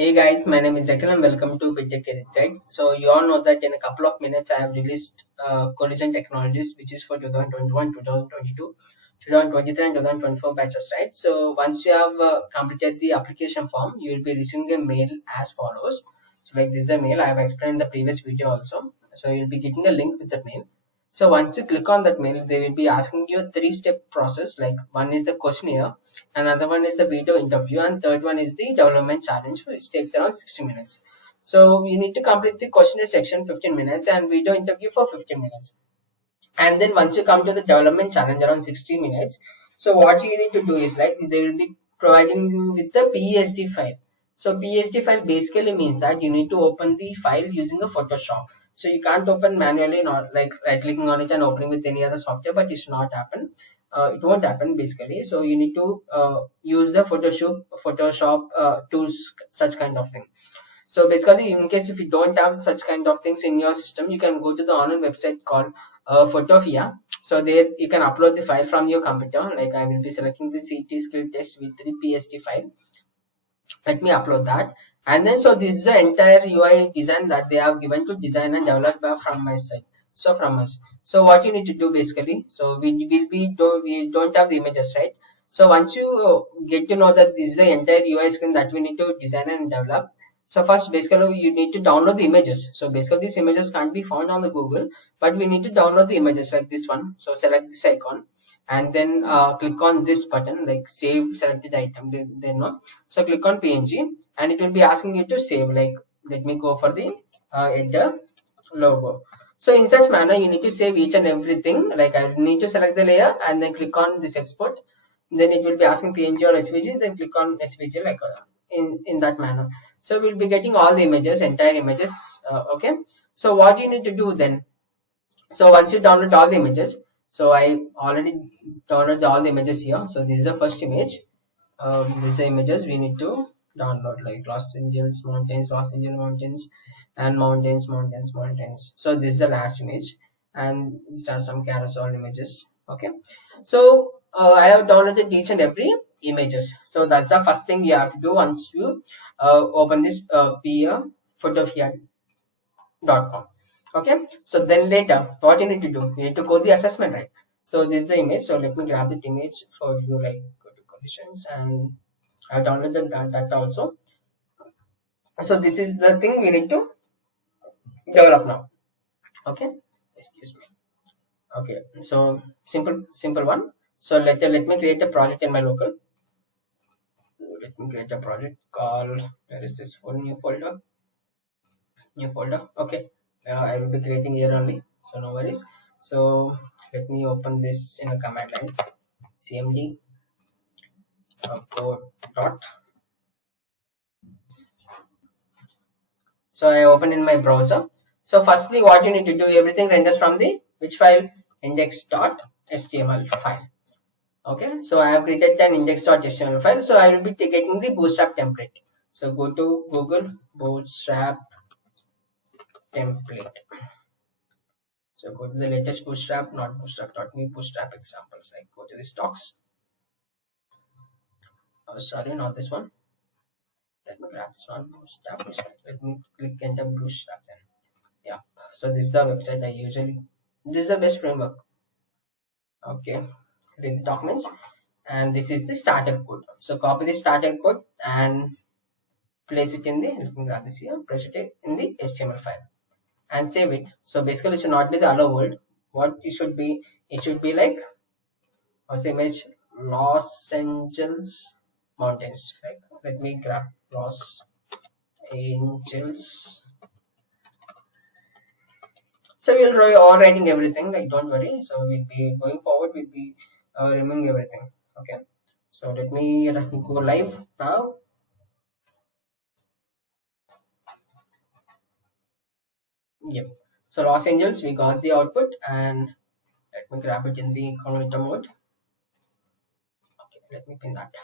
Hey guys, my name is Zakil and welcome to btech. So you all know that in a couple of minutes I have released collision technologies, which is for 2021, 2022, 2023 and 2024 batches, right? So once you have completed the application form, you will be receiving a mail as follows. So like this is a mail I have explained in the previous video also. So you'll be getting a link with that mail. So once you click on that mail, they will be asking you a three-step process. Like one is the questionnaire, another one is the video interview, and third one is the development challenge, which takes around 60 minutes. So you need to complete the questionnaire section 15 minutes and video interview for 15 minutes. And then once you come to the development challenge around 60 minutes, so what you need to do is like they will be providing you with the PSD file. So PSD file basically means that you need to open the file using a Photoshop. So you can't open manually, not like right clicking on it and opening with any other software, but it should not happen. It won't happen basically. So you need to use the Photoshop tools, such kind of thing. So basically, in case if you don't have such kind of things in your system, you can go to the online website called Photofia. So there you can upload the file from your computer. Like I will be selecting the CT skill test with the PSD file. Let me upload that. And then so this is the entire UI design that they have given to design and develop from my side. So from us. So what you need to do basically, so we don't have the images, right? So once you get to know that this is the entire UI screen that we need to design and develop. So first basically you need to download the images. So basically these images can't be found on the Google, but we need to download the images like this one. So select this icon and then click on this button like save selected item. Then no. So click on PNG and it will be asking you to save. Like let me go for the enter logo. So in such manner you need to save each and everything. Like I need to select the layer and then click on this export. Then it will be asking PNG or SVG. Then click on SVG like in that manner. So we'll be getting all the images, entire images. Okay. So what you need to do then? So once you download all the images, so I already downloaded all the images here. So this is the first image. These are images we need to download, like Los Angeles mountains, and mountains. So this is the last image, and these are some carousel images. Okay, so I have downloaded each and every images. So that's the first thing you have to do once you open this photofia.com. Okay, so then later what you need to do, you need to go the assessment, right? So this is the image. So let me grab the image for you, like go to conditions, and I downloaded that also. So this is the thing we need to develop now. Okay, excuse me. Okay, so simple one. So let me create a project in my local. Let me create a project called, where is this new folder? Okay, I will be creating here only, so no worries. So let me open this in a command line, cmd code dot. So I open in my browser. So firstly what you need to do, everything renders from the which file, index.html file. Okay, so I have created an index.html file. So I will be taking the bootstrap template. So go to Google bootstrap template. So go to the latest bootstrap, not bootstrap.me, bootstrap examples. Like go to the stocks. Oh, sorry, not this one. Let me grab this one, bootstrap. Let me click enter bootstrap then. Yeah. So this is the website I usually. This is the best framework. Okay. Read the documents, and this is the starter code. So copy the starter code and place it in the. Let me grab this here. Place it in the HTML file and save it. So basically, it should not be the hello world. What it should be like, what's the image? Los Angeles mountains. Like let me grab Los Angeles. So we'll try all writing everything. Like don't worry. So we'll be going forward. We'll be removing everything. Okay. So let me go live now. Yep. So Los Angeles, we got the output, and let me grab it in the incognito mode. Okay, let me pin that.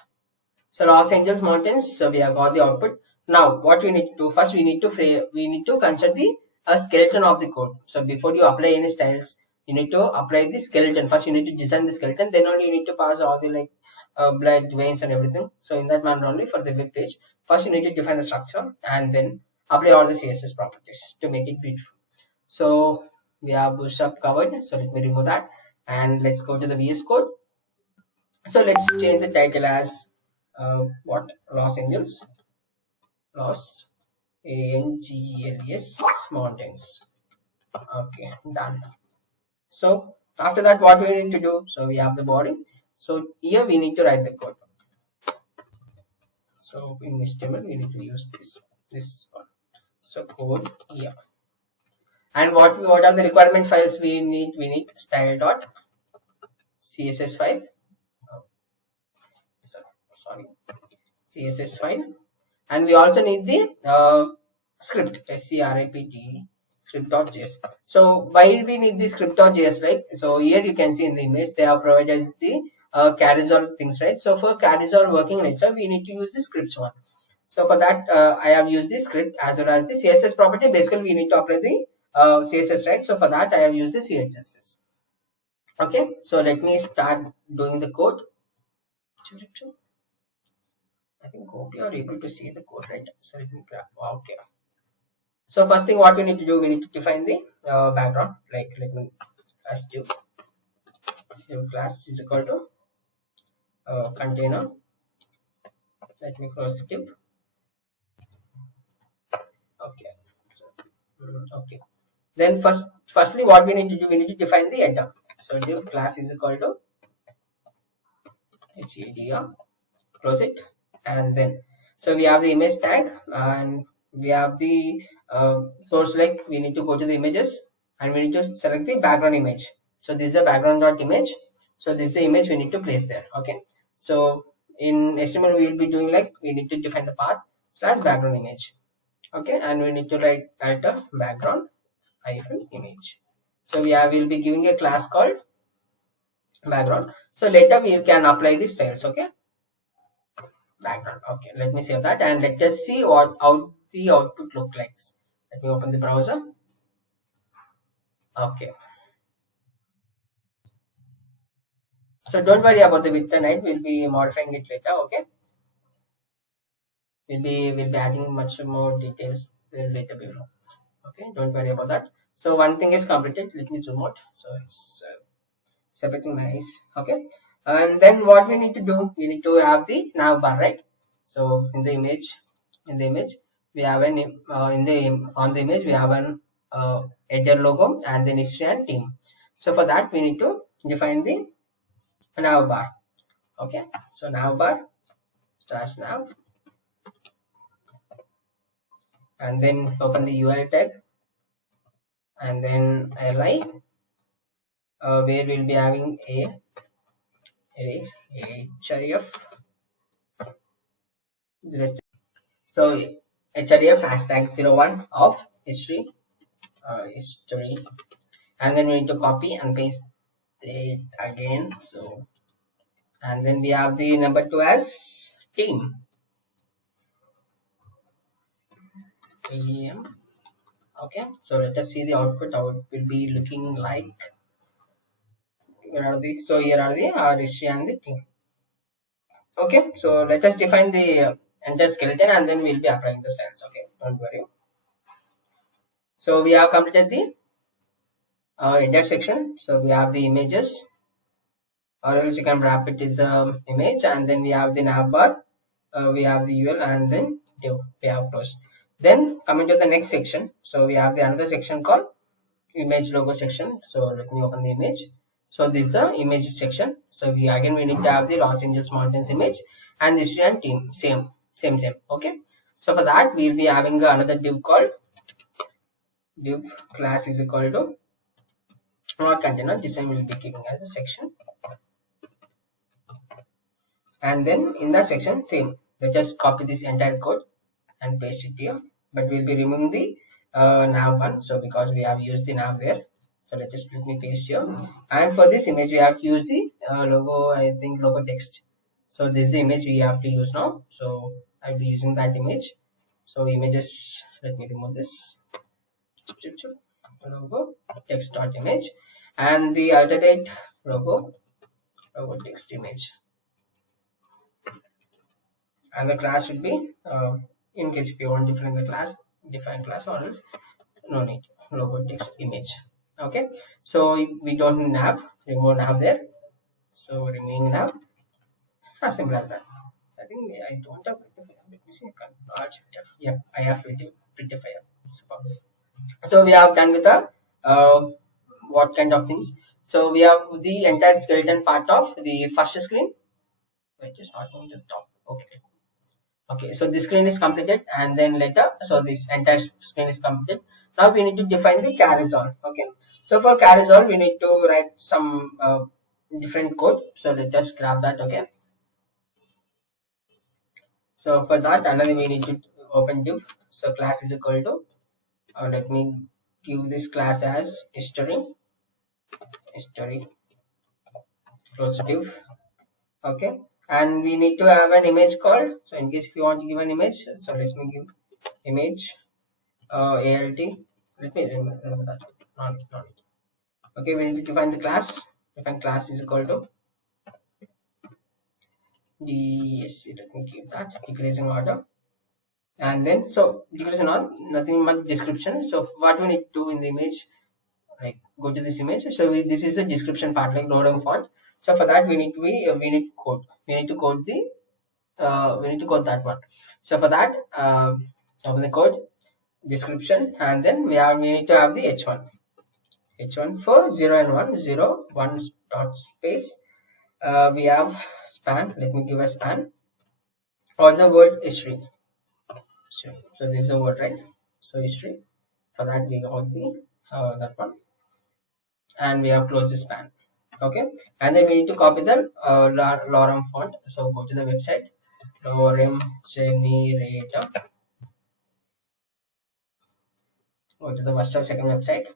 So Los Angeles mountains. So we have got the output. Now what we need to do, first we need to consider the skeleton of the code. So before you apply any styles, you need to apply the skeleton. First you need to design the skeleton, then only you need to pass all the like blood veins and everything. So in that manner only for the web page, first you need to define the structure and then apply all the CSS properties to make it beautiful. So we have bootstrap covered, so let me remove that and let's go to the VS Code. So let's change the title as what, Los Angeles, Los Angeles mountains. Okay, done. So after that, what we need to do, so we have the body, so here we need to write the code. So in HTML we need to use this one, so code here. And what are the requirement files we need style dot css file, sorry, css file, and we also need the script, script script.js. So why we need the script.js, right? So here you can see in the image they have provided the carousel things, right? So for carousel working nature we need to use the scripts one. So for that I have used the script as well as the CSS property. Basically we need to apply the CSS, right? So for that I have used the CSS. Okay, so let me start doing the code. I think hope you are able to see the code, right? So let me grab. Okay. So first thing what we need to do, we need to define the background. Like let me first do class is equal to container. Let me close the tip. Okay. So, okay. Then firstly what we need to do, we need to define the header. So div class is equal to header. Close it, and then so we have the image tag and we have the source, like we need to go to the images and we need to select the background image. So this is the background dot image, so this is the image we need to place there. Okay, so in HTML we will be doing like we need to define the path slash background image. Okay, and we need to write alter background hyphen image. So we'll be giving a class called background. So later we can apply the styles. Okay, background. Okay, let me save that and let us see what how the output look like. Let me open the browser. Okay, so don't worry about the width and height, we'll be modifying it later. Okay, we'll be adding much more details later below. Okay, don't worry about that. So one thing is completed. Let me zoom out, so it's everything nice. Okay, and then what we need to do, we need to have the nav bar, right? So in the image we have an on the image we have an header logo and then history and team. So for that we need to define the nav bar. Okay, so nav bar slash nav, and then open the URL tag and then li where we'll be having a href. So href hashtag 01 of history, and then we need to copy and paste it again. So and then we have the number 2 as team. Okay, so let us see the output, how it will be looking like. Here are the history and the team. Okay, so let us define the entire skeleton and then we'll be applying the styles. Okay, don't worry. So we have completed the header section. So we have the images, or else you can wrap it as image, and then we have the nav bar, we have the UL, and then div we have closed. Then coming to the next section, so we have the another section called image logo section. So let me open the image. So this is the image section. So we need to have the Los Angeles mountains image and this and team same. Okay, so for that we'll be having another div called div class is equal to not container. This time we'll be keeping as a section, and then in that section same, let us copy this entire code and paste it here, but we'll be removing the nav one, so because we have used the nav there. So let me paste here, and for this image we have to use the logo, I think logo text. So this is the image we have to use now, so I'll be using that image. So images, let me remove this logo text dot image, and the alternate logo text image. and the class should be in case if you want different the class, define class, or else no need, logo text image. Okay, so we don't nav, remove nav there, so removing nav, as simple as that. I think I don't have prettifier. Let me see. Yeah, I have prettifier. Super. So we have done with the what kind of things. So we have the entire skeleton part of the first screen. Wait, it's not going to the top. Okay. Okay, so this screen is completed, and then later, so this entire screen is completed. Now we need to define the carries on. Okay, so for carries on, we need to write some different code. So let us grab that. Okay, so for that, another we need to open div. So class is equal to, let me give this class as history, close to div. Okay, and we need to have an image called. So in case if you want to give an image, so let me give image alt. Let me remember that. Not it. Okay, we need to define the class. Define class is equal to yes, let me keep that decreasing order, and then so decreasing order, nothing much description. So what we need to do in the image, like go to this image. So this is the description part, like load and font. So for that we need to we need code. We need to code the that one. So for that, open the code description, and then we need to have the h1 for 0 and 1, 0 1 dot space. We have span. Let me give a span. Or the word history. So this is the word, right? So history. For that we got the that one, and we have closed the span. Okay, and then we need to copy the lorem font. So go to the website, lorem generator. Go to the first or second website.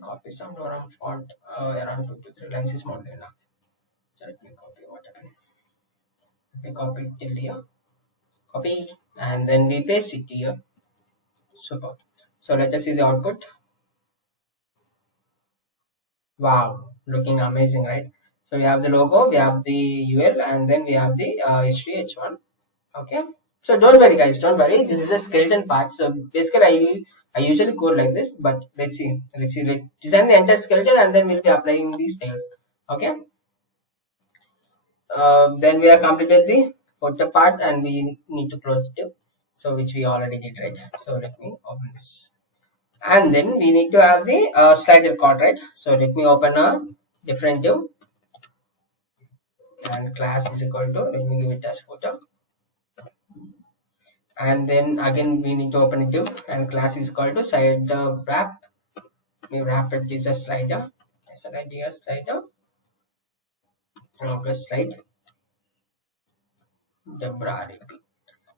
Copy some lorem font around 2 to 3 lines is more than enough. So let me copy whatever. Okay, copy it till here. Copy, and then we paste it here. Super. So let us see the output. Wow, looking amazing, right? So we have the logo, we have the UL, and then we have the history h1. Okay, so don't worry guys, don't worry, this is the skeleton part. So basically I usually code like this, but let's design the entire skeleton, and then we'll be applying these tails. Okay, then we have completed the footer part, and we need to close it, so which we already did, right? So let me open this, and then we need to have the slider code, right? So let me open a different div, and class is equal to, let me give it as footer, and then again we need to open a div, and class is equal to side wrap. We wrap it is a slider, slider, okay, slide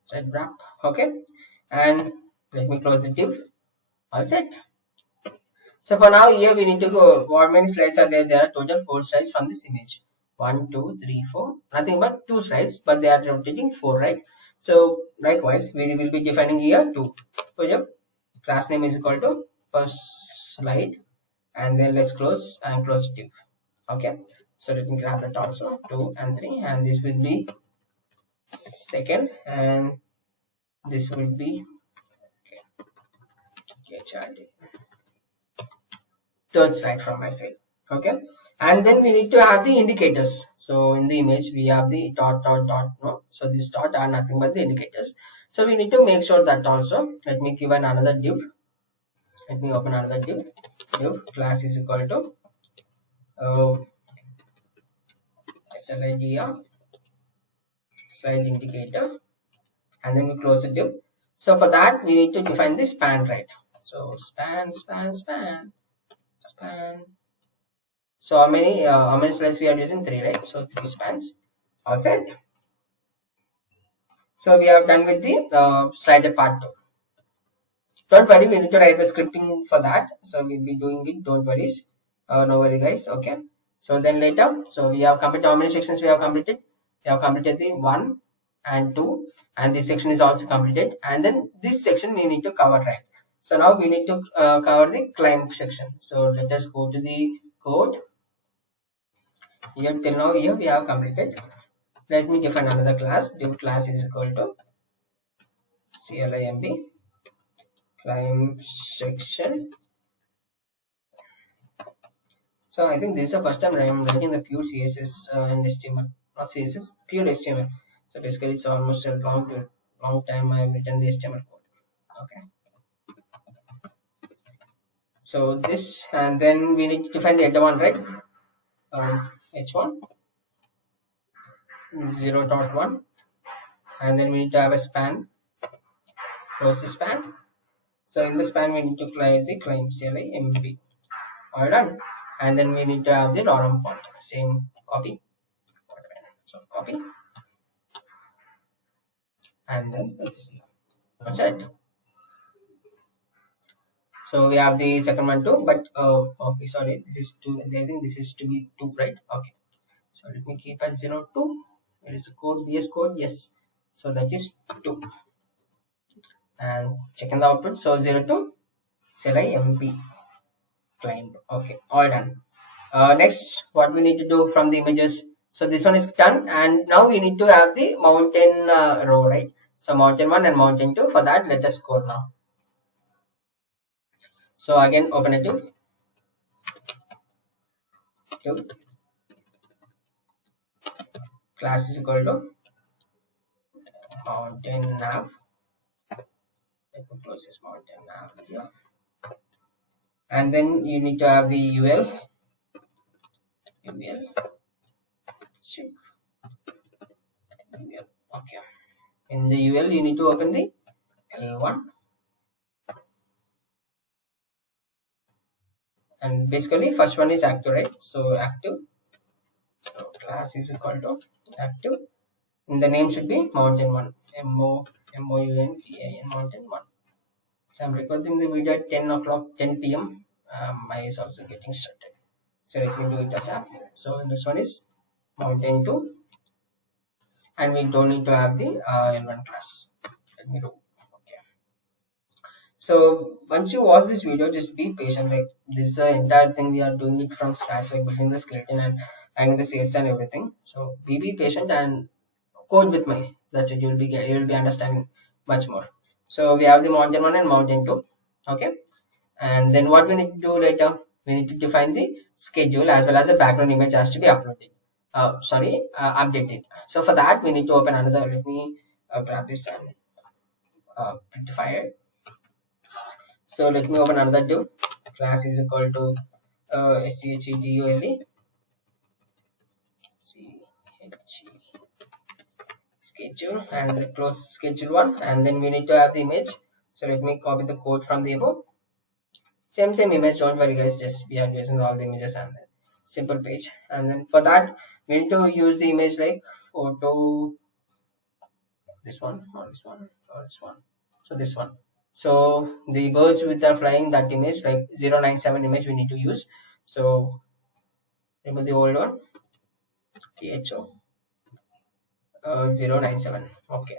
side wrap. Okay, and let me close the div. All set. So for now here we need to go, what many slides are there? There are total 4 slides from this image. 1, 2, 3, 4. Nothing but 2 slides, but they are rotating 4, right? So likewise we will be defining here 2. So yep, class name is equal to first slide, and then let's close div. Okay. So let me grab that also, 2 and 3, and this will be second, and this will be okay, third slide from my side. Okay, and then we need to have the indicators. So in the image we have the dot, no, so this dot are nothing but the indicators. So we need to make sure that also. Let me give another div. Let me open another div. Class is equal to slide indicator, and then we close the div. So for that we need to define the span, right? So span. So how many slides we are using? 3, right? So 3 spans. All set. So we have done with the slider part 2. Don't worry, we need to write the scripting for that. So we'll be doing it. Don't worry. No worry, guys. Okay. So then later, so we have completed how many sections we have completed? We have completed the 1 and 2, and this section is also completed. And then this section we need to cover, right? So now we need to cover the client section. So let us go to the code. Here till now here we have completed. Let me define another class. Div class is equal to climb climb section. So I think this is the first time I am writing the pure CSS and HTML, not CSS, pure HTML. So basically it's almost a long time I have written the HTML code. Okay. So this, and then we need to define the header one, right? H1 0.1, and then we need to have a span, close the span. So in the span we need to claim the claim CLI all done, and then we need to have the norm font, same copy. So copy, and then that's it. So we have the second one too, but okay, sorry, this is two. I think this is to be two, right? Okay. So let me keep as 02. It is a code, VS code, yes. So that is 2. And checking the output. So 02 CLI MP client. Okay, all done. Next, what we need to do from the images. So this one is done, and now we need to have the mountain row, right? So mountain 1 and mountain 2. For that, let us code now. So again, open a div. Class is equal to mountain nav. Let me close this mountain nav here. And then you need to have the UL. Okay. In the UL, you need to open the L1. And basically, first one is active, right? So active. So class is equal to active. And the name should be mountain 1. MOUNTAIN mountain 1. So I'm recording the video at 10 o'clock, 10 p.m. My is also getting started. So let me do it as active. So this one is mountain 2. And we don't need to have the L1 class. Let me do. Okay. So once you watch this video, just be patient. Like this is the entire thing we are doing it from scratch, like building the skeleton and adding the sales and everything. So be patient and code with me. That's it. You'll be understanding much more. So we have the mountain 1 and mountain 2. Okay. And then what we need to do later, we need to define the schedule as well as the background image has to be uploaded. Updated. So for that we need to open another. Let me grab this and printify it. So let me open another div. Class is equal to schedule schedule and close schedule one, and then we need to have the image. So let me copy the code from the above. Same image, don't worry guys, just we are using all the images and then simple page. And then for that we need to use the image like photo, this one or this one or this one. So this one. So the birds which are flying, that image like 097 image we need to use. So remove the old one, THO 097. Okay.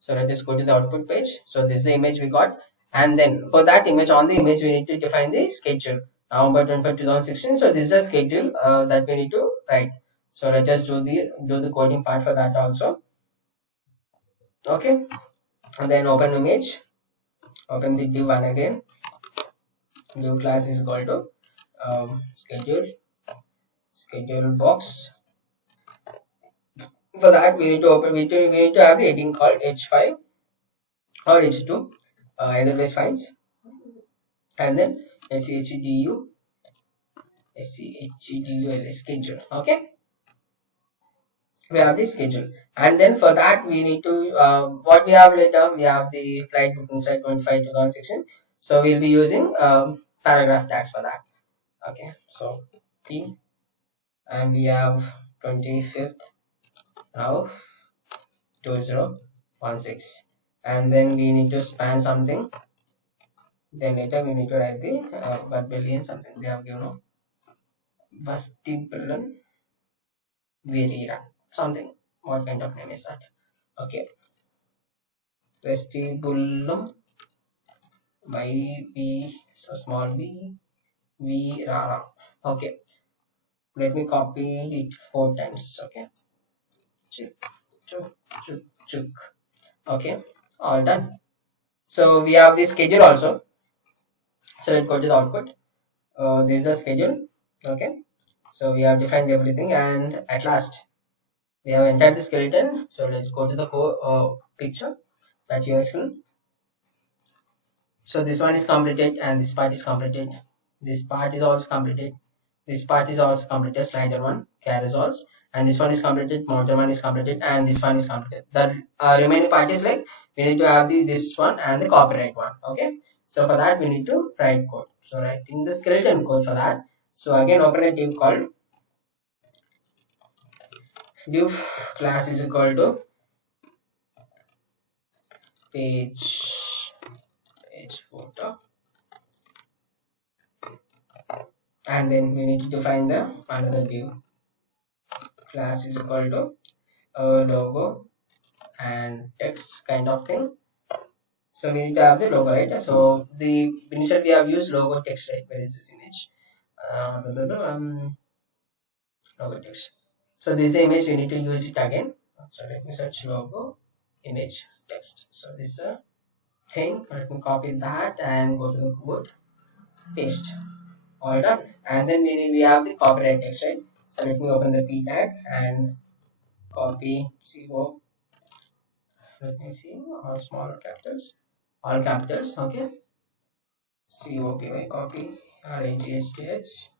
So let us go to the output page. So this is the image we got, and then for that image, on the image we need to define the schedule. November 25, 2016. So this is a schedule that we need to write. So let us do the coding part for that also. Okay, and then open image, open the div one again. Div class is called to schedule box. For that we need to open. We need to have the heading called H5 or H2, either way fines, and then schedule schedule. Okay, we have the schedule, and then for that we need to what we have later, we have the flight booking site 25 2016. So we'll be using paragraph tags for that. Okay, so P, and we have 25th now 2016, and then we need to span something. Then later we need to write the billion something they have given, vestibular Virira something. What kind of name is that? Okay, vestibulum by B, so small b Virara. Okay, let me copy it 4 times. Okay, chuk, chuk, chuk, chuk. Okay, all done. So we have the schedule also. So let's go to the output. This is the schedule. Okay, so we have defined everything, and at last we have entered the skeleton. So let's go to the picture that you have seen. So this one is completed, and this part is completed. This part is also completed. This part is also completed. Slider one, care results, and this one is completed. Mountain one is completed, and this one is completed. The remaining part is like we need to have this one and the copyright one. Okay. So for that we need to write code. So writing the skeleton code for that. So again open a div called div class is equal to page photo, and then we need to define the another div class is equal to logo and text kind of thing. So we need to have the logo, right? So the initially we have used logo text, right? Where is this image? Logo text. So this image we need to use it again. So let me search logo image text. So this is a thing. Let me copy that and go to the code, paste. All done. And then we have the copyright text, right? So let me open the p tag and copy co. Let me see, all small capitals, all capitals. Okay, copy RAGSTH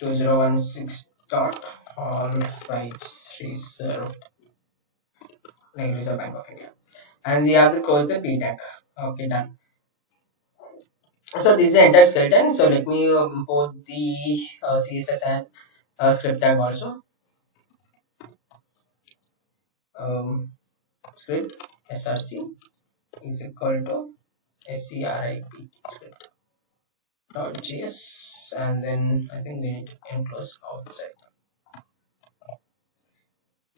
2016 dot all rights reserved, like Reserve Bank of India, and we have to close the p tag. Okay, done. So this is the entire skeleton. So let me import the CSS and script tag also. Script src is equal to script script dot js, and then I think we need to enclose outside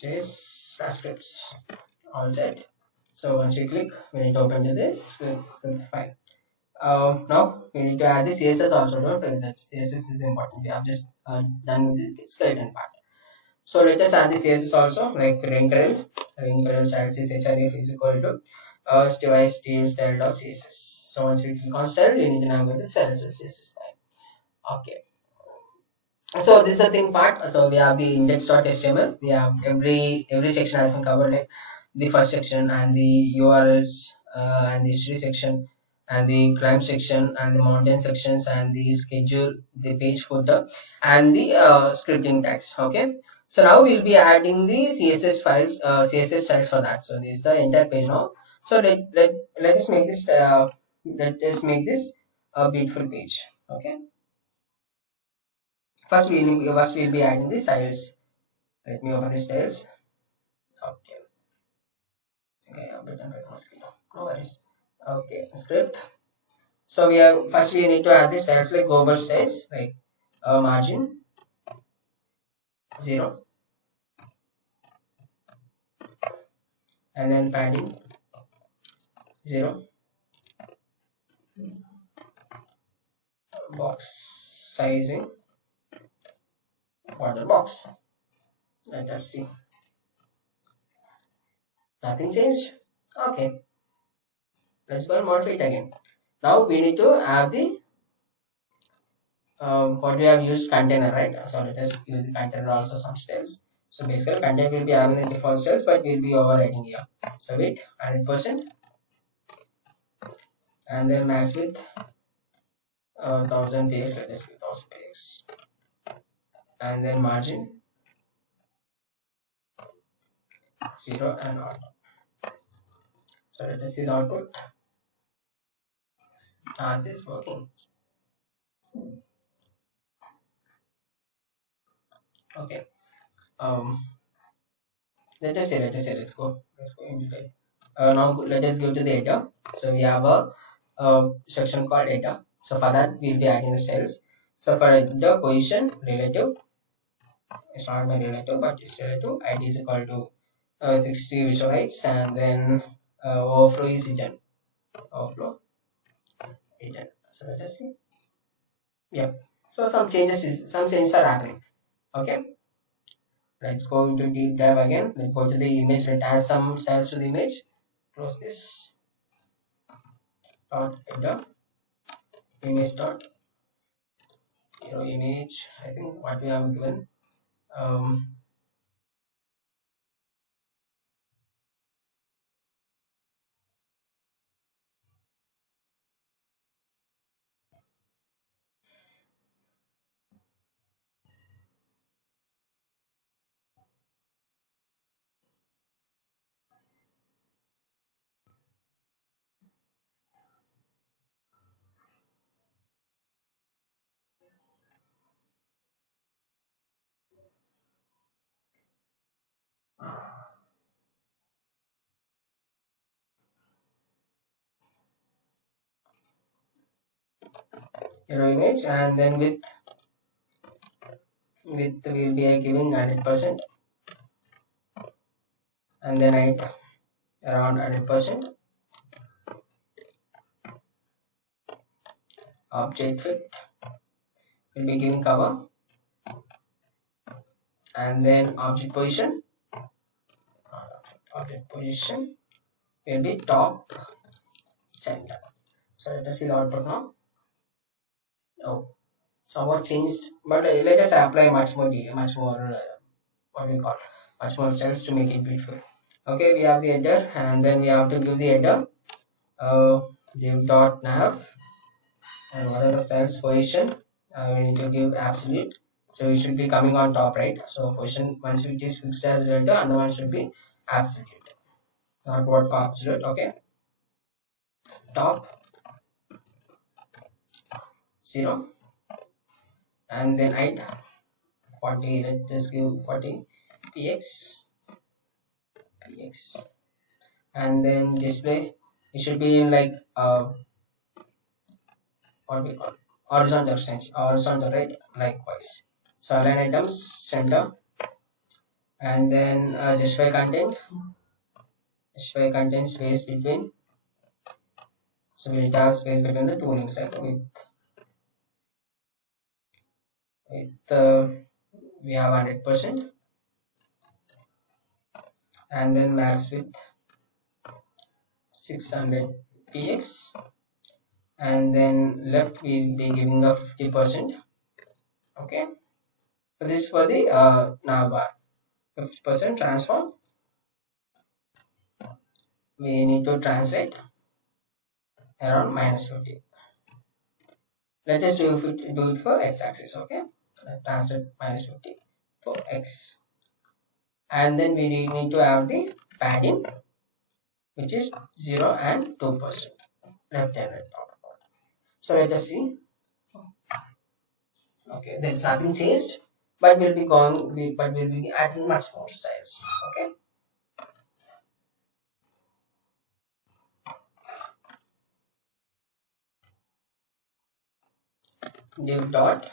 js scripts all set. So once we click, we need to open to the script file. Now we need to add the css also. Don't forget that css is important. We have just done the skeleton part. So let us add the css also, like ring styles is href is equal to style.css. So once we click on style, we need to navigate the css style. Okay, so this is the thing part. So we have the index.html. We have every section has been covered, like the first section and the urls and the history section and the climb section and the mountain sections and the schedule, the page footer, and the scripting tags. Okay, so now we'll be adding the css files, css styles for that. So this is the entire page now. So let us make this a beautiful page. Okay, first we'll be adding the styles. Let me open the styles. Okay. Okay, I'm done with mosquito. No worries. Okay, script. So we need to add the styles like global styles, like margin 0, and then padding 0, box sizing, border box. Let us see. Nothing changed. Okay, let's go and modify it again. Now we need to have the what we have used container, right? So let us give the container also some styles. So basically container will be having the default styles, but we'll be overriding here. So width 100%, and then max width 1000 px. Let us see 1000 px, and then margin 0 and auto. So let us see the output. This is working. Okay. Let's go in detail. Now let us go to the data. So we have a section called data. So for that we'll be adding the cells. So for the position relative, it's not my relative but it's relative. ID is equal to 60 visualites, and then overflow is hidden. Overflow hidden. So let us see. Yeah. So some changes are happening. Okay, let's go into deep dive again. Let's go to the image. Let's add some styles to the image. Close this. Dot header image dot hero image. I think what we have given. Um, hero image, and then with will be giving 100%, and then height around 100%. Object fit will be giving cover, and then object position will be top center. So let us see the output now. Oh, somewhat changed, but let us apply much more what we call much more cells to make it beautiful. Okay, we have the header, and then we have to give the header div dot nav, and what are the cells position? We need to give absolute, so it should be coming on top, right? So position once it is fixed as delta, another one should be absolute, not what absolute. Okay, top 0, and then height 40. Let's just give 40 px, and then display it should be in like what we call horizontal, right? Likewise, so align items center, and then justify content space between, so we need to have space between the two links, right? With we have 100%, and then max with 600 px, and then left we'll be giving a 50%. Okay, so this is for the navbar. 50% transform, we need to translate around -50. Let us do it for x-axis. Okay, translate -50 for x, and then we need to have the padding, which is 0 and 2%, left and right. So let us see. Okay, there's nothing changed, but we'll be adding much more styles. Okay, div dot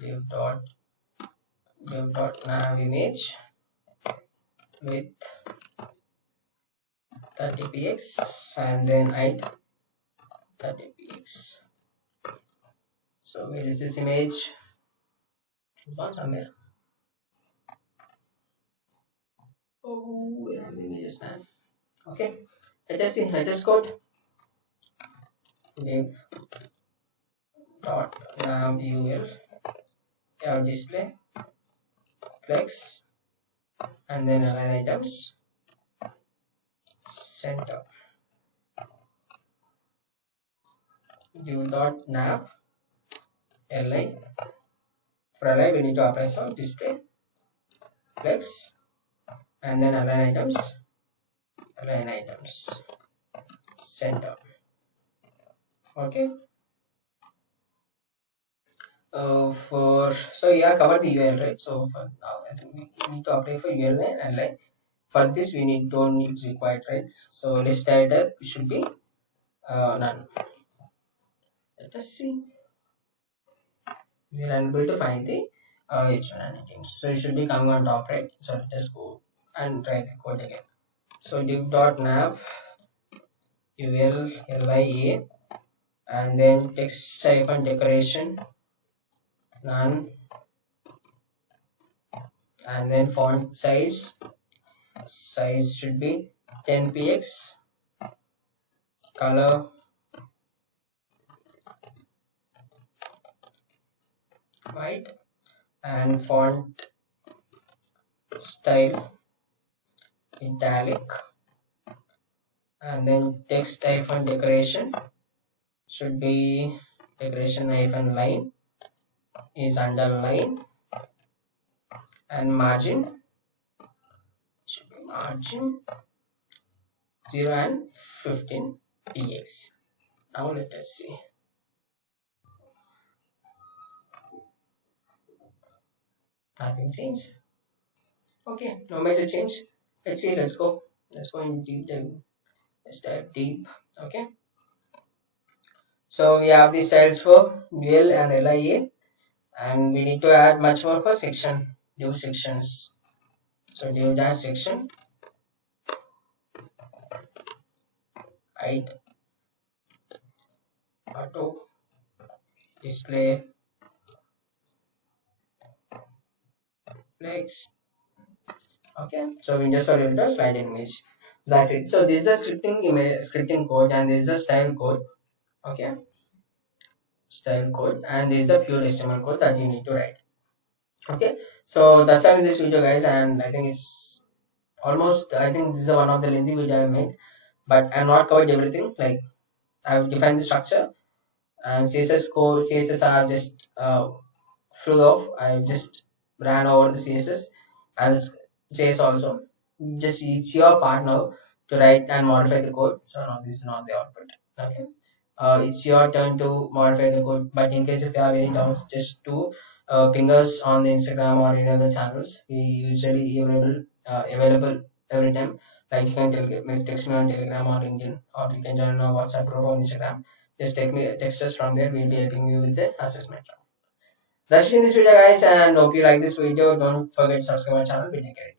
div dot div dot nav image with 30 px, and then height 30 px. So where is this image? Not somewhere. Oh, where are the images now? Okay, let us see. Let us code div dot nav ul have display flex, and then align items center. Div dot nav li, for li we need to apply some display flex, and then align items center. Okay, so yeah, cover the URL, right? So for now I think we need to apply for URL and line. For this we don't need required, right? So list type should be none. Let us see. We are unable to find the H1 and items, so it should be coming on top, right? So let us go and try the code again. So div dot nav ul lia, and then text type and decoration none, and then font size should be 10 px, color white, and font style italic, and then text hyphen decoration should be decoration hyphen line is underline, and margin should be margin 0 and 15 px. Now let us see. Nothing changed. Okay, no major change. Let's see. Let's go in deep dive. Let's dive deep. Okay. So we have the styles for dual and LIA, and we need to add much more for section, div sections. So div dash section, height, auto, display, flex. Okay, so we just already the slide image. That's it. So this is the scripting code, and this is the style code. Okay, style code, and this is the pure HTML code that you need to write. Okay, so that's all in this video, guys, and I think it's almost, I think this is one of the lengthy video I made, but I'm not covered everything. Like, I've defined the structure, and CSS code, CSS are just flew off. I just ran over the CSS and JS also. Just it's your part now to write and modify the code. So now this is not the output. Okay. It's your turn to modify the code. But in case if you have any doubts, just do ping us on the Instagram or any other channels. We usually available every time. Like you can text me on Telegram or LinkedIn, or you can join our WhatsApp group on Instagram. Just text us from there. We'll be helping you with the assessment. That's it in this video, guys, and hope you like this video. Don't forget to subscribe our channel. We take care.